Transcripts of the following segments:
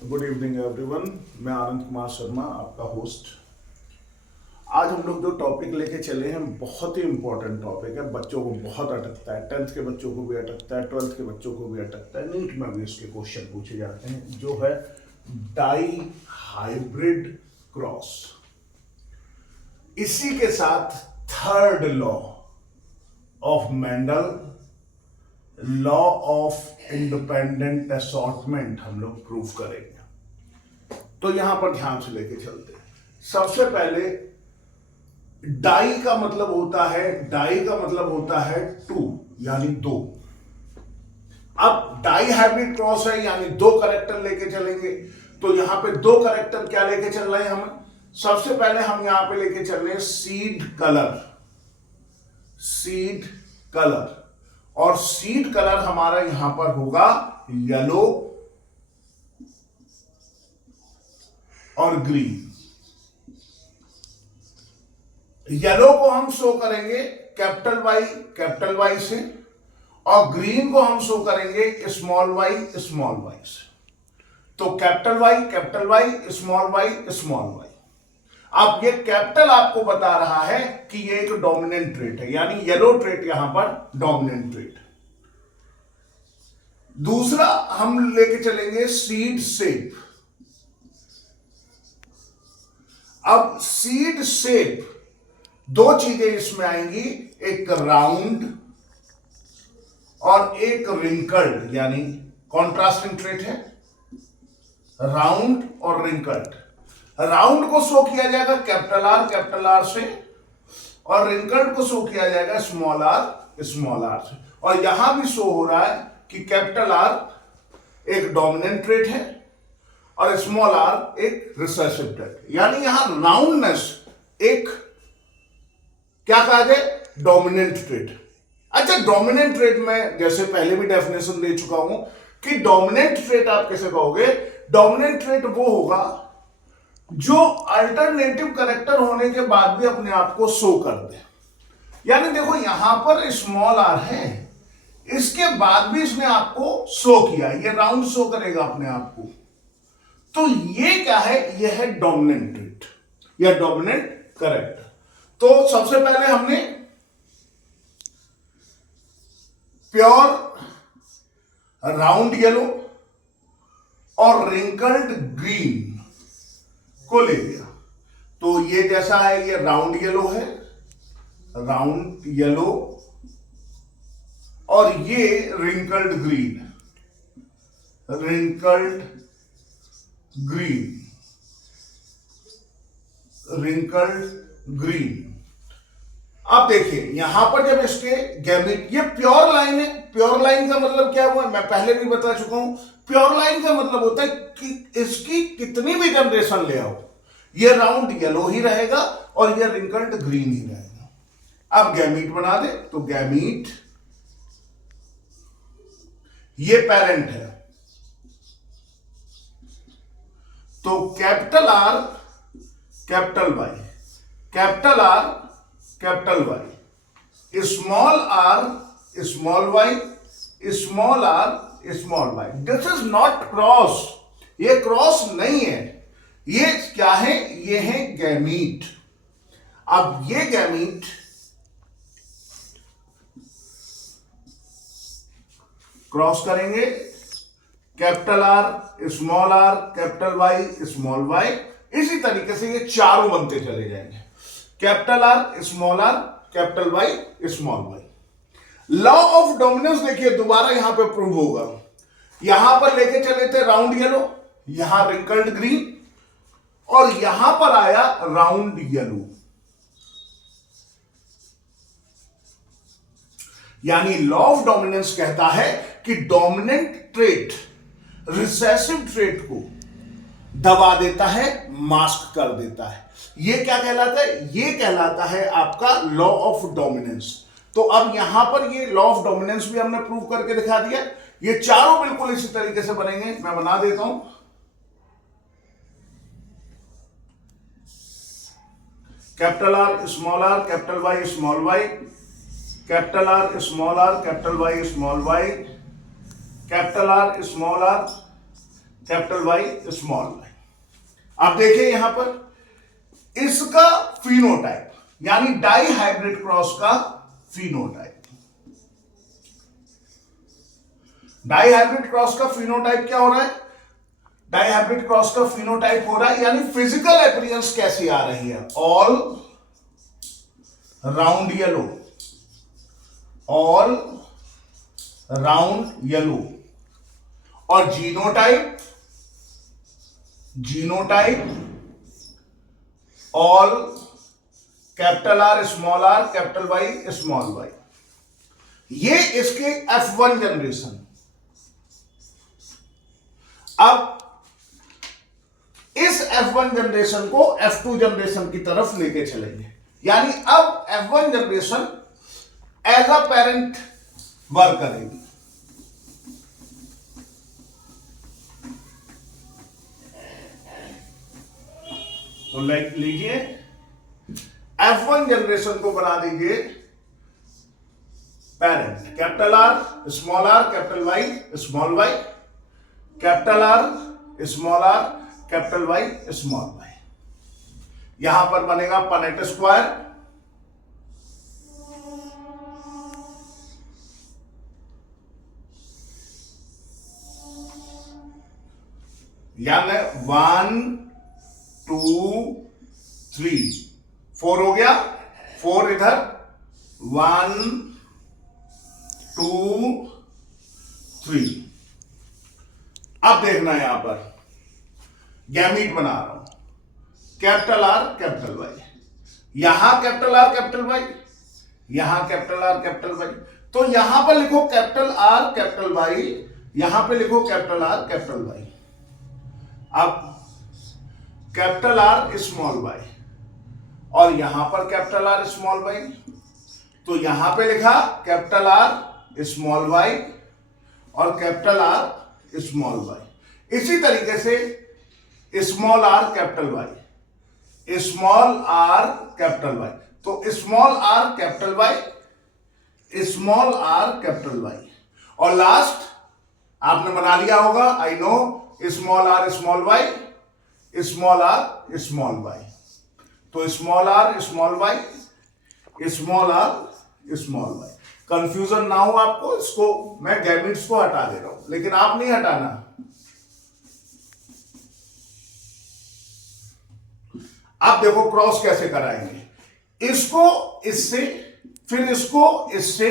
Good evening everyone. मैं आनंद कुमार शर्मा, आपका host. आज हम लोग जो टॉपिक लेके चले हैं बहुत ही इम्पोर्टेंट टॉपिक है। बच्चों को बहुत अटकता है, 10th के बच्चों को भी अटकता है, 12th के बच्चों को भी अटकता है, नीट में भी इसके क्वेश्चन पूछे जाते हैं, जो है डाई हाइब्रिड क्रॉस। इसी के साथ third law of Mendel, law of independent assortment हम लोग प्रूव करेंगे। तो यहां पर ध्यान से लेके चलते हैं। सबसे पहले डाई का मतलब होता है टू, यानी दो। अब डाई हाइब्रिड क्रॉस है यानी दो करेक्टर लेके चलेंगे। तो यहां पे दो करेक्टर क्या लेके चल रहे हैं हम? सबसे पहले हम यहां पे लेके चल रहे हैं सीड कलर, और सीड कलर हमारा यहां पर होगा येलो और ग्रीन। येलो को हम शो करेंगे कैपिटल वाई से, और ग्रीन को हम शो करेंगे स्मॉल वाई से। तो कैपिटल वाई स्मॉल वाई। अब ये कैपिटल आपको बता रहा है कि ये एक डोमिनेंट ट्रेट है, यानी येलो ट्रेट यहां पर डोमिनेंट ट्रेट। दूसरा हम लेके चलेंगे सीड शेप। अब सीड शेप दो चीजें इसमें आएंगी, एक राउंड और एक रिंकल्ड, यानी कॉन्ट्रास्टिंग ट्रेट है, राउंड और रिंकल्ड। राउंड को शो किया जाएगा कैपिटल आर से, और रिंकल्ड को शो किया जाएगा स्मॉल आर से। और यहां भी शो हो रहा है कि कैपिटल आर एक डोमिनेंट ट्रेट है और स्मॉल आर एक रिसेसिव ट्रेट, यानी यहां राउंडनेस एक क्या कहा जाए, डोमिनेंट ट्रेट। अच्छा, डोमिनेंट ट्रेट में जैसे पहले भी डेफिनेशन दे चुका हूं कि डोमिनेंट ट्रेट आप कैसे कहोगे? डोमिनेंट ट्रेट वो होगा जो अल्टरनेटिव करेक्टर होने के बाद भी अपने आप को शो कर दे। यानी देखो यहां पर स्मॉल आर है, इसके बाद भी इसने आपको शो किया, ये राउंड शो करेगा अपने आप को। तो ये क्या है? ये है डोमिनेंट ट्रेट या डोमिनेंट करेक्टर। तो सबसे पहले हमने प्योर राउंड येलो और रिंकल्ड ग्रीन को ले लिया। तो ये जैसा है, ये राउंड येलो और ये रिंकल्ड ग्रीन। अब देखिए यहां पर जब इसके गैमेट, ये प्योर लाइन है। प्योर लाइन का मतलब क्या हुआ? मैं पहले भी बता चुका हूं। प्योर लाइन का मतलब होता है कि इसकी कितनी भी जनरेशन ले आओ, ये राउंड येलो ही रहेगा और ये रिंकल्ड ग्रीन ही रहेगा। अब गैमीट बना दे, तो गैमीट ये पेरेंट है, तो capital R capital Y, small R small Y. This is not cross, ये क्रॉस नहीं है। ये क्या है? ये है गैमीट। अब ये गैमीट क्रॉस करेंगे capital R capital Y small Y. इसी तरीके से ये चारों बनते चले जाएंगे, capital R capital Y small Y. Law of dominance देखिए दोबारा यहां पे प्रूव होगा। यहां पर लेके चले थे राउंड येलो, यहां रिंकल्ड ग्रीन, और यहां पर आया राउंड येलो। यानी लॉ ऑफ डोमिनेंस कहता है कि डोमिनेंट ट्रेट रिसेसिव ट्रेट को दबा देता है, मास्क कर देता है। ये क्या कहलाता है? ये कहलाता है आपका लॉ ऑफ डोमिनेंस। तो अब यहां पर ये लॉ ऑफ डोमिनेंस भी हमने प्रूव करके दिखा दिया। ये चारों बिल्कुल इसी तरीके से बनेंगे, मैं बना देता हूं। Capital R capital Y small Y, capital R capital Y small Y, capital R capital Y small Y. आप देखिए यहां पर इसका फिनोटाइप यानी डाई हाइब्रिड क्रॉस का फिनोटाइप, डाई हाइब्रिड क्रॉस का फिनोटाइप क्या हो रहा है, डाई हाइब्रिड क्रॉस का फिनोटाइप हो रहा है यानी फिजिकल अपीयरेंस कैसी आ रही है, all round yellow, all round yellow. और genotype, genotype all capital R capital Y small Y. ये इसके F1 जनरेशन। अब इस F1 जनरेशन को F2 जनरेशन की तरफ लेके चलेंगे, यानी अब F1 generation as a parent work करेगी। तो लाइक लीजिए F1 जनरेशन को बना दीजिए parent, capital R capital Y small Y, capital R capital Y small Y. यहां पर बनेगा पनेट स्क्वायर, यानी 1 2 3 4 हो गया, 4 इधर, 1 2 3। अब देखना है यहां पर गैमीट बना रहा हूं, कैपिटल आर कैपिटल वाई, यहां कैपिटल आर कैपिटल वाई, यहां कैपिटल आर कैपिटल वाई। तो यहां पर लिखो कैपिटल आर कैपिटल वाई, यहां पे लिखो कैपिटल आर कैपिटल वाई। अब कैपिटल आर स्मॉल वाई और यहां पर कैपिटल आर स्मॉल वाई, तो यहां पे लिखा कैपिटल आर स्मॉल वाई और कैपिटल आर स्मॉल वाई। इसी तरीके से small R capital Y, small R capital Y, तो small R capital Y, small R capital Y. और लास्ट आपने बना लिया होगा, I know, small R small Y, small R small Y. तो small R small Y, small R small Y. Confusion ना हो आपको, इसको मैं गैमिट्स को हटा दे रहा हूं, लेकिन आप नहीं हटाना। आप देखो क्रॉस कैसे कराएंगे, इसको इससे, फिर इसको इससे,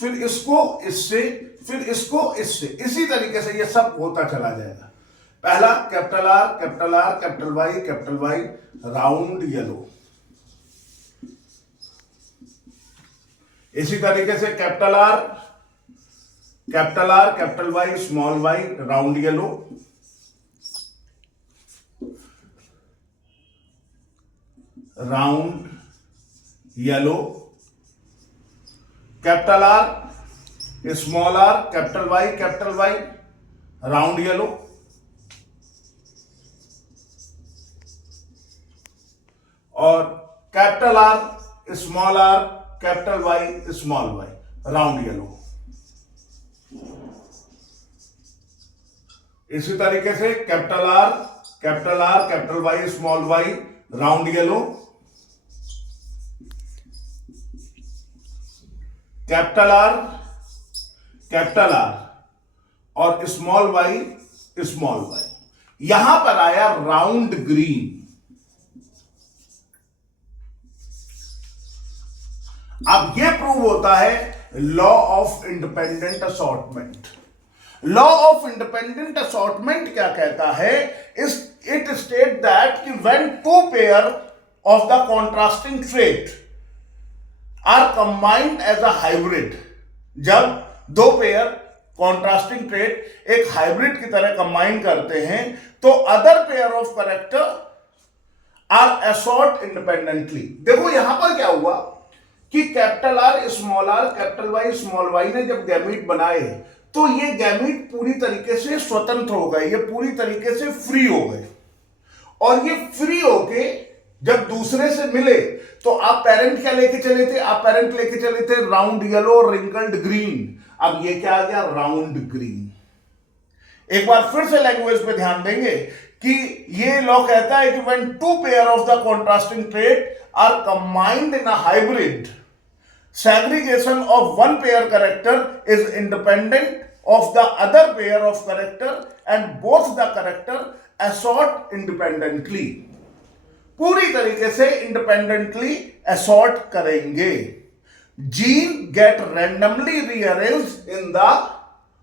फिर इसको इससे, फिर इसको इससे, इसी तरीके से ये सब होता चला जाएगा। पहला capital R capital Y round yellow, इसी तरीके से capital R capital Y small Y round yellow, round yellow, capital R small R capital Y round yellow, और capital R capital Y small Y round yellow. इसी तरीके से capital R capital Y small Y round yellow, capital R और small Y. यहां पर आया round green. अब यह प्रूव होता है law of independent assortment. Law of independent assortment क्या कहता है, इट स्टेट दैट कि when two pair of the contrasting trait are combined as a hybrid, जब दो पेयर कॉन्ट्रास्टिंग ट्रेट एक हाइब्रिड की तरह कंबाइन करते हैं, तो other pair of character are assort independently. देखो यहां पर क्या हुआ कि कैपिटल आर कैपिटल वाई ने जब गैमीट बनाए, तो ये गैमीट पूरी तरीके से स्वतंत्र हो गए, ये पूरी तरीके से फ्री हो गए, और ये फ्री होके जब दूसरे से मिले तो आप पेरेंट क्या लेके चले थे, आप पेरेंट लेके चले थे राउंड येलो और रिंकल्ड ग्रीन। अब ये क्या आ गया, राउंड ग्रीन। एक बार फिर से लैंग्वेज पे ध्यान देंगे कि ये लॉ कहता है कि when two pair of the contrasting trait are combined in a hybrid, segregation of one pair character is independent of the other pair of character and both the character assort independently. पूरी तरीके से independently assort करेंगे. Gene get randomly rearranged in the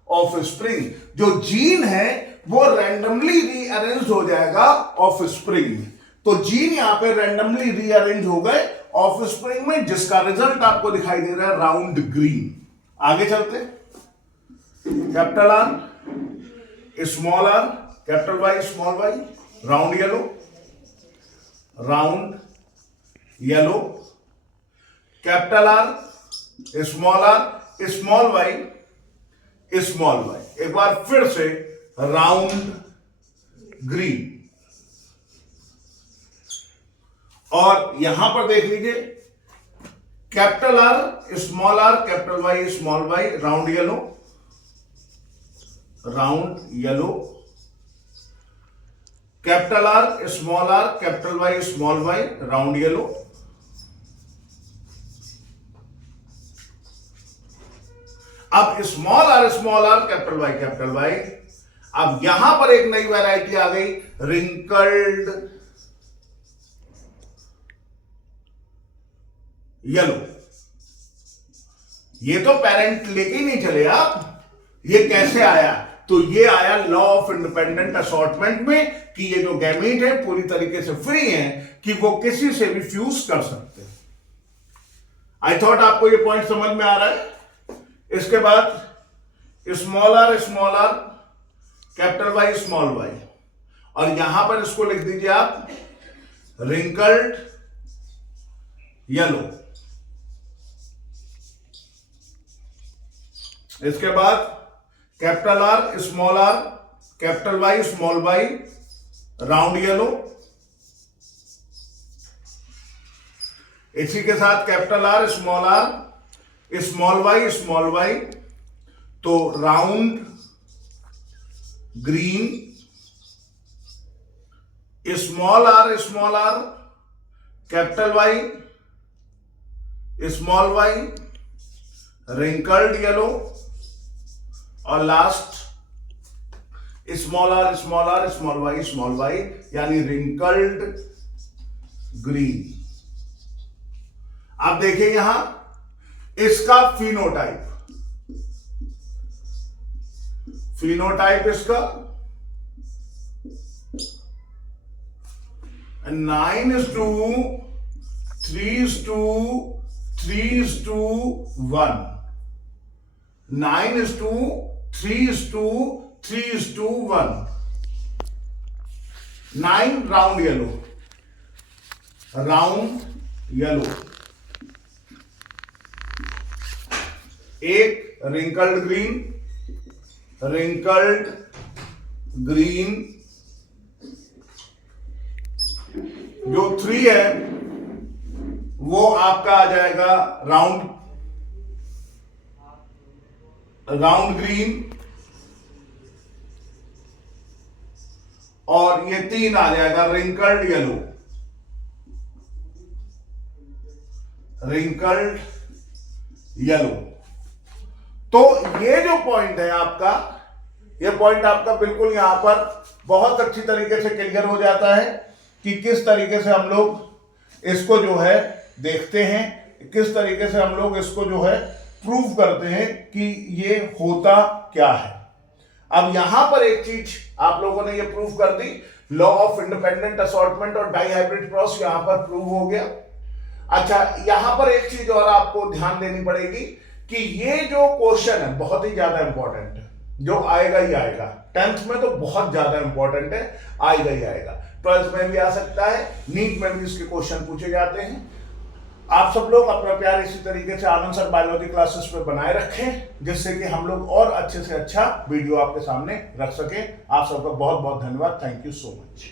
offspring. जो gene है वो randomly rearrange हो जाएगा offspring में. तो जीन यहां पे रैंडमली रीअरेंज हो गए ऑफस्प्रिंग में, जिसका रिजल्ट आपको दिखाई दे रहा है राउंड ग्रीन. आगे चलते. Capital R small R, capital Y small Y, round yellow, round yellow, capital R small Y small Y. एक बार फिर से राउंड ग्रीन. और यहां पर देख लीजिए capital R, capital Y small Y, round yellow, capital R, capital Y small Y, round yellow. अब स्मॉल आर कैपिटल वाई. अब यहां पर एक नई वैरायटी आ गई, रिंकल्ड येलो. ये तो पेरेंट लेके ही नहीं चले आप. ये कैसे आया? तो ये आया लॉ ऑफ इंडिपेंडेंट असॉर्टमेंट में कि ये जो गैमीट है पूरी तरीके से फ्री हैं कि वो किसी से भी फ्यूज कर सकते हैं. आई थॉट आपको ये पॉइंट समझ में आ रहा है. इसके बाद small R capital Y small Y, और यहां पर इसको लिख दीजिए आप रिंकल्ड येलो. इसके बाद capital R capital Y small Y, round yellow. इसी के साथ कैपिटल आर स्मॉल वाई, तो round green. Small R capital Y small Y, wrinkled yellow. और last small R small Y यानी रिंकल्ड ग्रीन. आप देखिए यहां इसका फिनोटाइप इसका 9:3:1. 9:3:1. 9 राउंड येलो, एक रिंकल्ड ग्रीन. जो 3 है वो आपका आ जाएगा राउंड ग्रीन. और ये 3 आ जाएगा रिंकल्ड येलो. तो ये जो पॉइंट है आपका, ये पॉइंट आपका बिल्कुल यहां पर बहुत अच्छी तरीके से क्लियर हो जाता है कि किस तरीके से हम लोग इसको जो है देखते हैं, किस तरीके से हम लोग इसको जो है प्रूव करते हैं कि ये होता क्या है. अब यहां पर एक चीज आप लोगों ने ये प्रूव कर दी, लॉ ऑफ इंडिपेंडेंट असॉर्टमेंट और डाइहाइब्रिड क्रॉस यहां पर प्रूव हो गया. अच्छा, यहां पर एक चीज और आपको ध्यान देनी पड़ेगी कि ये जो क्वेश्चन है बहुत ही ज्यादा इंपॉर्टेंट है, जो आएगा ही आएगा. 10th में तो बहुत ज्यादा इंपॉर्टेंट है, आएगा ही आएगा. 12th में भी आ सकता है, नीट में भी इसके क्वेश्चन पूछे जाते हैं. आप सब लोग अपना प्यार इसी तरीके से आनंद सर बायोलॉजी क्लासेस पे बनाए रखें, जिससे कि हम लोग और अच्छे से अच्छा वीडियो आपके सामने रख सकें. आप सबका बहुत बहुत धन्यवाद. Thank you so much.